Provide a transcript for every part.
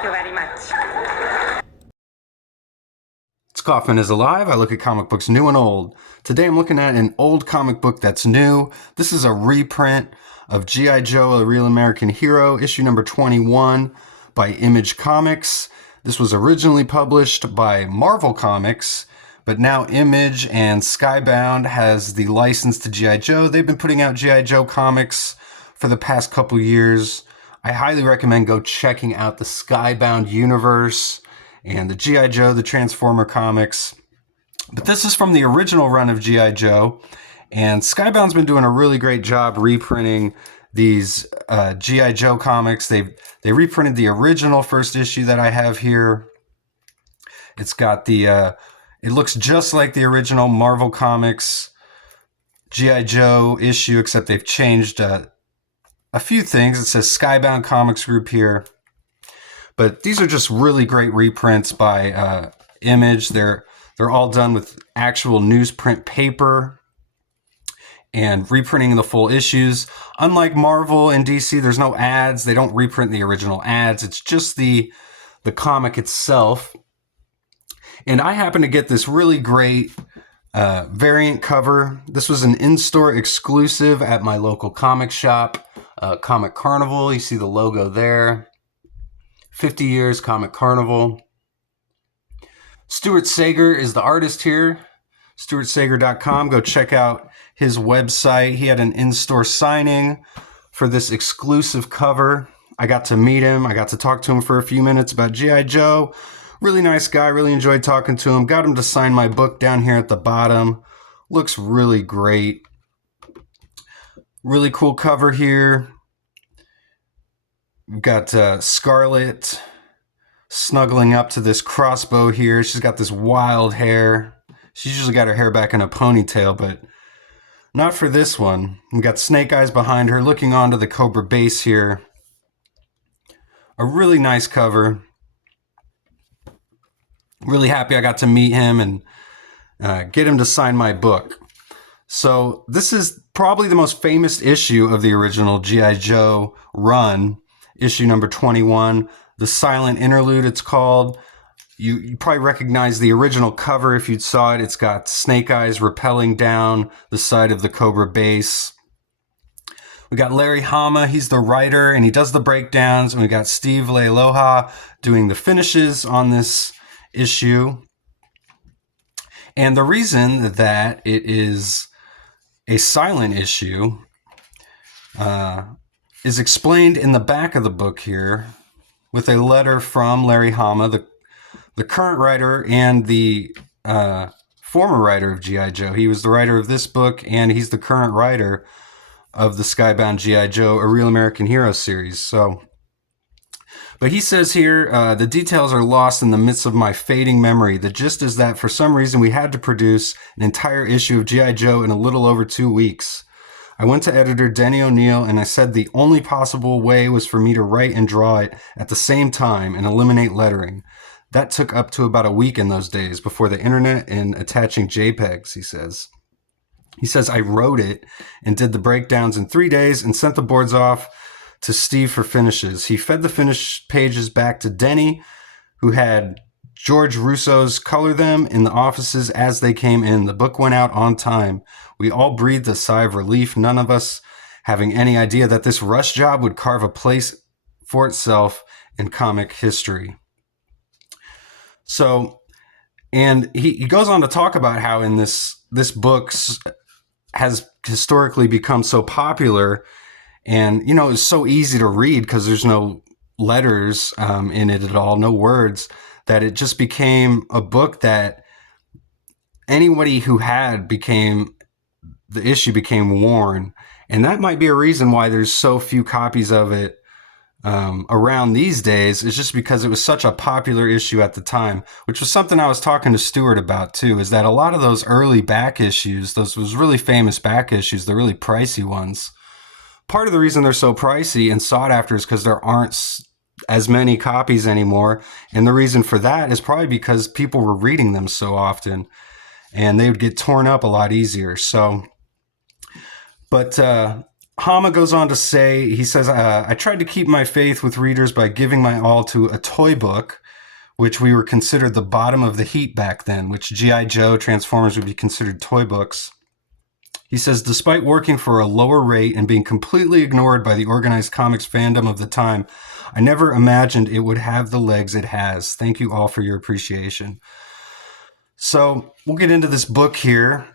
Thank you very much. It's Kaufman is Alive. I look at comic books new and old. Today I'm looking at an old comic book that's new. This is a reprint of G.I. Joe, A Real American Hero, issue number 21 by Image Comics. This was originally published by Marvel Comics, but now Image and Skybound has the license to G.I. Joe. They've been putting out G.I. Joe comics for the past couple years. I highly recommend go checking out the Skybound universe and the G.I. Joe, the Transformer comics. But this is from the original run of G.I. Joe, and Skybound's been doing a really great job reprinting these G.I. Joe comics. They reprinted the original first issue that I have here. It's got the, it looks just like the original Marvel Comics G.I. Joe issue, except they've changed a few things. It says Skybound Comics Group here. But these are just really great reprints by Image. They're all done with actual newsprint paper and reprinting the full issues. Unlike Marvel and DC, there's no ads. They don't reprint the original ads. It's just the comic itself. And I happen to get this really great variant cover. This was an in-store exclusive at my local comic shop, Comic Carnival. You see the logo there. 50 years Comic Carnival. Stuart Sayger is the artist here. StuartSayger.com. Go check out his website. He had an in-store signing for this exclusive cover. I got to meet him. I got to talk to him for a few minutes about G.I. Joe. Really nice guy. Really enjoyed talking to him. Got him to sign my book down here at the bottom. Looks really great. Really cool cover here. We've got Scarlet snuggling up to this crossbow here. She's got this wild hair. She's usually got her hair back in a ponytail, but not for this one. We've got Snake Eyes behind her looking onto the Cobra base here. A really nice cover. Really happy I got to meet him and get him to sign my book. So this is probably the most famous issue of the original G.I. Joe run. Issue number 21, The Silent Interlude, it's called. You probably recognize the original cover if you saw it. It's got Snake Eyes rappelling down the side of the Cobra base. We got Larry Hama, he's the writer, and he does the breakdowns. And we got Steve Leialoha doing the finishes on this issue. And the reason that it is a silent issue is explained in the back of the book here with a letter from Larry Hama, the current writer and the former writer of G.I. Joe. He was the writer of this book, and he's the current writer of the Skybound G.I. Joe, A Real American Hero series. But he says here, the details are lost in the midst of my fading memory. The gist is that for some reason we had to produce an entire issue of G.I. Joe in a little over 2 weeks. I went to editor Denny O'Neil and I said the only possible way was for me to write and draw it at the same time and eliminate lettering. That took up to about a week in those days before the internet and attaching JPEGs, he says. He says, I wrote it and did the breakdowns in 3 days and sent the boards off to Steve for finishes. He fed the finished pages back to Denny, who had George Russo's color them in the offices as they came in. The book went out on time. We all breathed a sigh of relief, none of us having any idea that this rush job would carve a place for itself in comic history. So, and he goes on to talk about how in this book has historically become so popular, and you know, it's so easy to read because there's no letters in it at all, no words, that it just became a book that anybody who had the issue became worn. And that might be a reason why there's so few copies of it around these days. It's just because it was such a popular issue at the time, which was something I was talking to Stuart about too, is that a lot of those early back issues, those really famous back issues, the really pricey ones, part of the reason they're so pricey and sought after is because there aren't as many copies anymore. And the reason for that is probably because people were reading them so often and they would get torn up a lot easier. So, but Hama goes on to say, he says, I tried to keep my faith with readers by giving my all to a toy book, which we were considered the bottom of the heap back then, which G.I. Joe, Transformers would be considered toy books. He says, despite working for a lower rate and being completely ignored by the organized comics fandom of the time, I never imagined it would have the legs it has. Thank you all for your appreciation. So we'll get into this book here.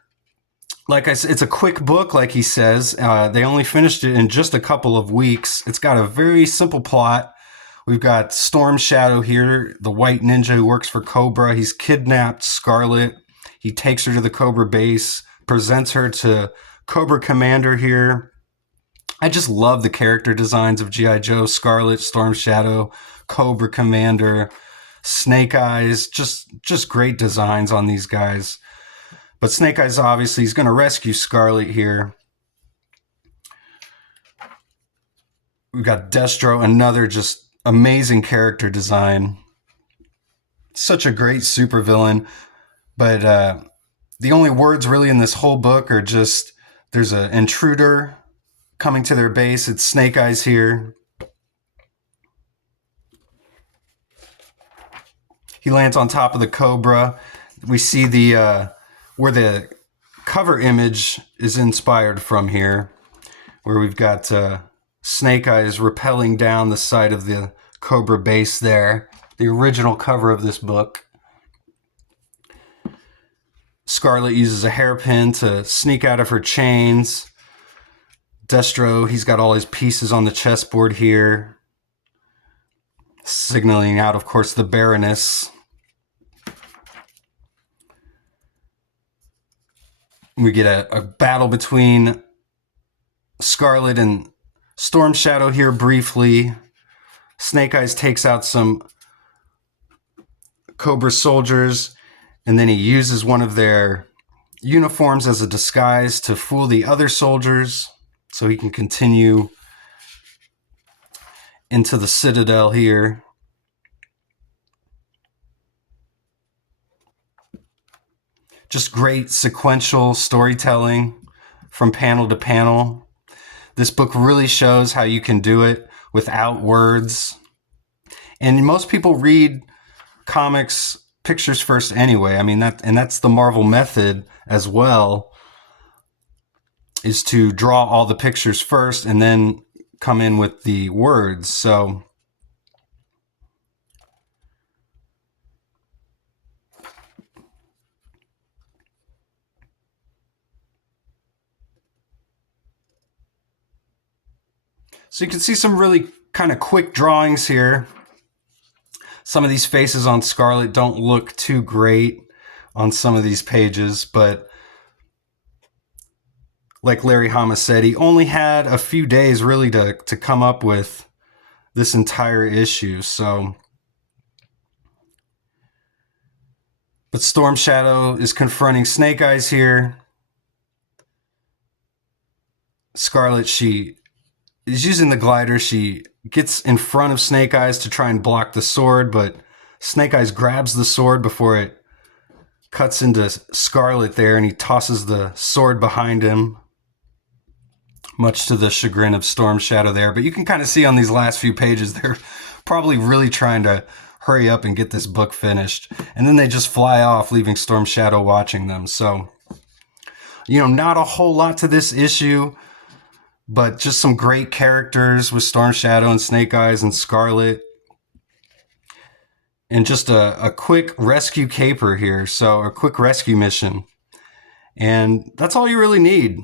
Like I said, it's a quick book, like he says. They only finished it in just a couple of weeks. It's got a very simple plot. We've got Storm Shadow here, the white ninja who works for Cobra. He's kidnapped Scarlet. He takes her to the Cobra base, presents her to Cobra Commander here. I just love the character designs of G.I. Joe, Scarlet, Storm Shadow, Cobra Commander, Snake Eyes. Just great designs on these guys. But Snake Eyes, obviously, he's going to rescue Scarlet here. We've got Destro, another just amazing character design. Such a great supervillain. But the only words really in this whole book are just, there's an intruder coming to their base. It's Snake Eyes here. He lands on top of the Cobra. We see the where the cover image is inspired from here, where we've got Snake Eyes rappelling down the side of the Cobra base there. The original cover of this book. Scarlet uses a hairpin to sneak out of her chains. Destro, he's got all his pieces on the chessboard here. Signaling out, of course, the Baroness. We get a battle between Scarlet and Storm Shadow here briefly. Snake Eyes takes out some Cobra soldiers, and then he uses one of their uniforms as a disguise to fool the other soldiers so he can continue into the Citadel here. Just great sequential storytelling from panel to panel. This book really shows how you can do it without words. And most people read comics pictures first anyway. I mean, that's the Marvel method as well, is to draw all the pictures first and then come in with the words. So you can see some really kind of quick drawings here. Some of these faces on Scarlet don't look too great on some of these pages, but like Larry Hama said, he only had a few days really to come up with this entire issue. So, but Storm Shadow is confronting Snake Eyes here. Scarlet, she is using the glider. She gets in front of Snake Eyes to try and block the sword, but Snake Eyes grabs the sword before it cuts into Scarlet there, and he tosses the sword behind him, much to the chagrin of Storm Shadow there. But you can kind of see on these last few pages, they're probably really trying to hurry up and get this book finished. And then they just fly off, leaving Storm Shadow watching them. So, not a whole lot to this issue, but just some great characters with Storm Shadow and Snake Eyes and Scarlet. And just a quick rescue caper here. So a quick rescue mission. And that's all you really need.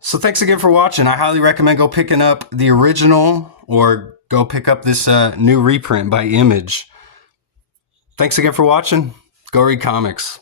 So thanks again for watching. I highly recommend go picking up the original or go pick up this new reprint by Image. Thanks again for watching. Go read comics.